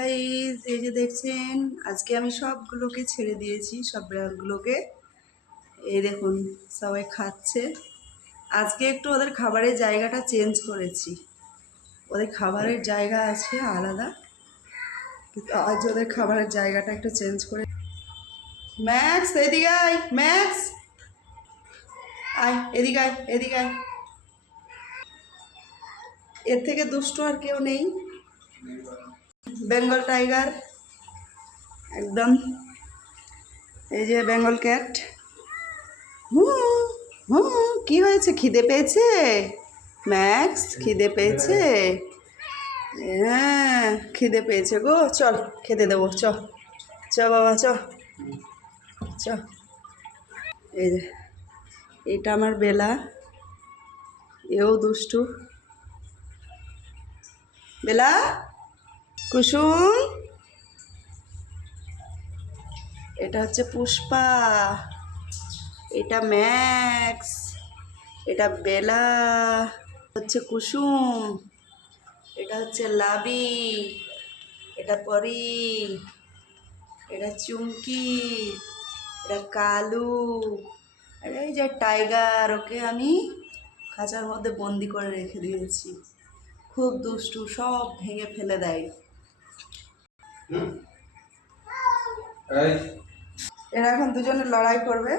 Guys, এই যে দেখছেন আজকে আমি সবগুলোকে ছেড়ে দিয়েছি, সব বিড়ালগুলোকে। এই দেখুন সবাই খাচ্ছে। আজকে একটু ওদের খাবারের জায়গাটা চেঞ্জ করেছি। ওদের খাবারের জায়গা আছে আলাদা, কিন্তু আজ ওদের খাবারের জায়গাটা একটু চেঞ্জ করে। ম্যাক্স এদিকে আয়, ম্যাক্স আয়, এদিকে আয়, এদিকে আয়। এর থেকে দুষ্ট আর কেউ নেই। বেঙ্গল টাইগার একদম। এই যে বেঙ্গল ক্যাট। হুম হুম, কি হয়েছে? খিদে পেয়েছে ম্যাক্স? খিদে পেয়েছে? হ্যাঁ খিদে পেয়েছে গো, চল খেতে দেবো, চ চ বাবা চ চ। এই যে এটা আমার বেলা, এও দুষ্টু। বেলা, কুসুম, এটা হচ্ছে পুষ্পা, এটা ম্যাক্স, এটা বেলা, হচ্ছে কুসুম, এটা হচ্ছে লাবি, এটা পরি, এটা চুমকি, এটা কালু, আর এই যে টাইগার। ওকে আমি খাঁচার মধ্যে বন্দি করে রেখে দিয়েছি। খুব দুষ্টু, সব ভেঙে ফেলে দেয়। এরা এখন দুজনে লড়াই করবে,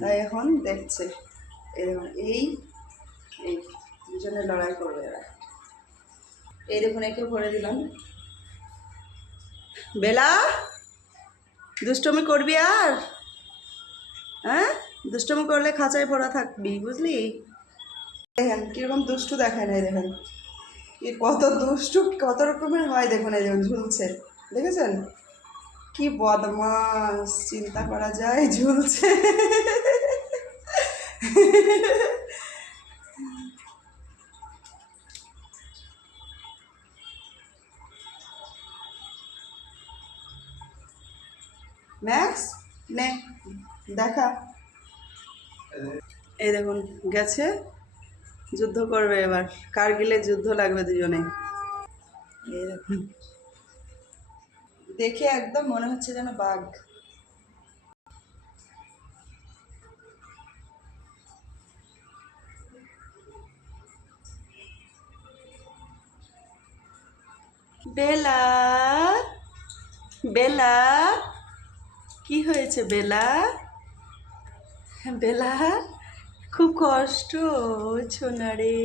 তাই এখন দেখছে। এরকম এই এই দুজনে লড়াই করবে এরা। এই দেখুন একে ভরে দিলাম। বেলা, দুষ্টমি করবি আর? হ্যাঁ, দুষ্টমি করলে খাঁচায় পড়া থাকবি, বুঝলি? দেখেন কিরকম দুষ্টু দেখায় না, দেখেন কি কত দুষ্টু, কত রকমের হয়। দেখুন এই দেখুন ঝুলছে, দেখেছেন? কি বদমাস, চিন্তা করা যায়। ঝুলছে। ম্যাক্স নে দেখা। এই দেখুন গেছে, যুদ্ধ করবে এবার। কারগিলে যুদ্ধ লাগবে দুজনে। এই দেখুন, দেখে একদম মনে হচ্ছে যেন বাঘ। বেলা, বেলা, কি হয়েছে বেলা? বেলা, খুব কষ্ট ছোনা রে।